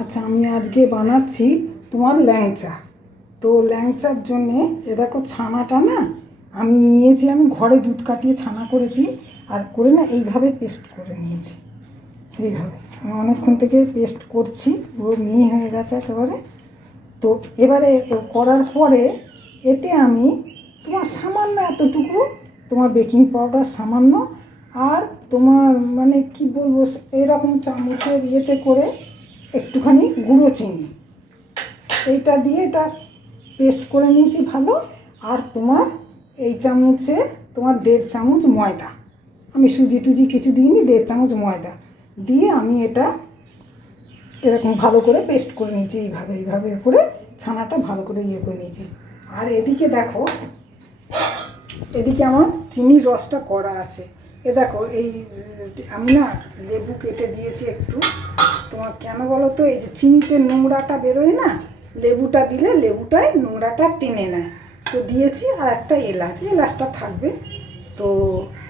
আচ্ছা, আমি আজকে বানাচ্ছি তোমার ল্যাংচা। তো ল্যাংচার জন্যে দেখো ছানাটা না আমি নিয়েছি, আমি ঘরে দুধ কাটিয়ে ছানা করেছি আর করে না এইভাবে পেস্ট করে নিয়েছি। এইভাবে আমি অনেকক্ষণ থেকে পেস্ট করছি, পুরো মিহি হয়ে গেছে একেবারে। তো এবারে করার পরে এতে আমি তোমার সামান্য এতটুকু তোমার বেকিং পাউডার সামান্য, আর তোমার মানে কি বলবো, এরকম চামচের ইয়েতে করে একটুখানি গুঁড়ো চিনি এইটা দিয়ে এটা পেস্ট করে নিয়েছি ভালো। আর তোমার এই চামচে তোমার 1.5 চামচ ময়দা, আমি সুজি টুজি কিছু দিইনি, 1.5 চামচ ময়দা দিয়ে আমি এটা এরকম ভালো করে পেস্ট করে নিয়েছি। এইভাবে এইভাবে করে ছানাটা ভালো করে ইয়ে করে নিয়েছি। আর এদিকে দেখো, এদিকে আমার চিনির রসটা করা আছে। এ দেখো, এই আমি না লেবু কেটে দিয়েছি একটু। তোমার কেন বলো তো, এই যে চিনিতে নোংরাটা বেরোয় না, লেবুটা দিলে লেবুটাই নোংরাটা টেনে নেয়, তো দিয়েছি। আর একটা এলাচটা থাকবে। তো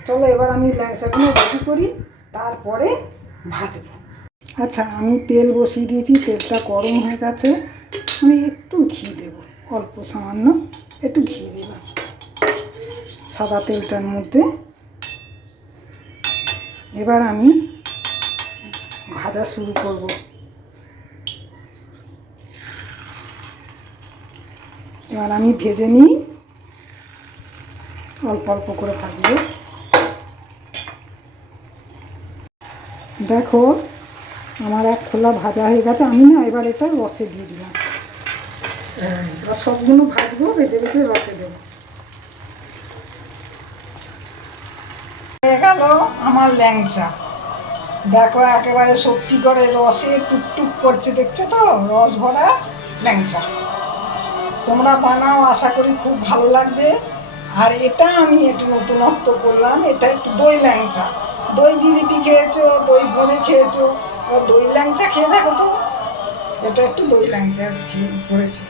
চলো এবার আমি ল্যাংচাগুলো রেডি করি, তারপরে ভাজবো। আচ্ছা, আমি তেল বসিয়ে দিয়েছি, তেলটা গরম হয়ে গেছে। আমি একটু ঘি দেবো, অল্প সামান্য একটু ঘি দিলাম সাদা তেলটার মধ্যে। এবার আমি ভাজা শুরু করব। এবার আমি ভেজে নিই, অল্প অল্প করে ভাজবো। দেখো আমার এক খোলা ভাজা হয়ে গেছে। আমি না এবার এটা রসে দিয়ে দিলাম। এবার সবগুলো ভাজবো, ভেজে ভেজে রসে দেবো। হয়ে গেল আমার ল্যাংচা। দেখো একেবারে সত্যি করে রসে টুকটুক করছে, দেখছো তো, রস ভরা ল্যাংচা। তোমরা বানাও, আশা করি খুব ভালো লাগবে। আর এটা আমি একটু নতুনত্ব করলাম, এটা একটু দই ল্যাংচা। দই জিলিপি খেয়েছো, দই বোঁদে খেয়েছো, দই ল্যাংচা খেয়ে দেখো তো। এটা একটু দই ল্যাংচা করেছি।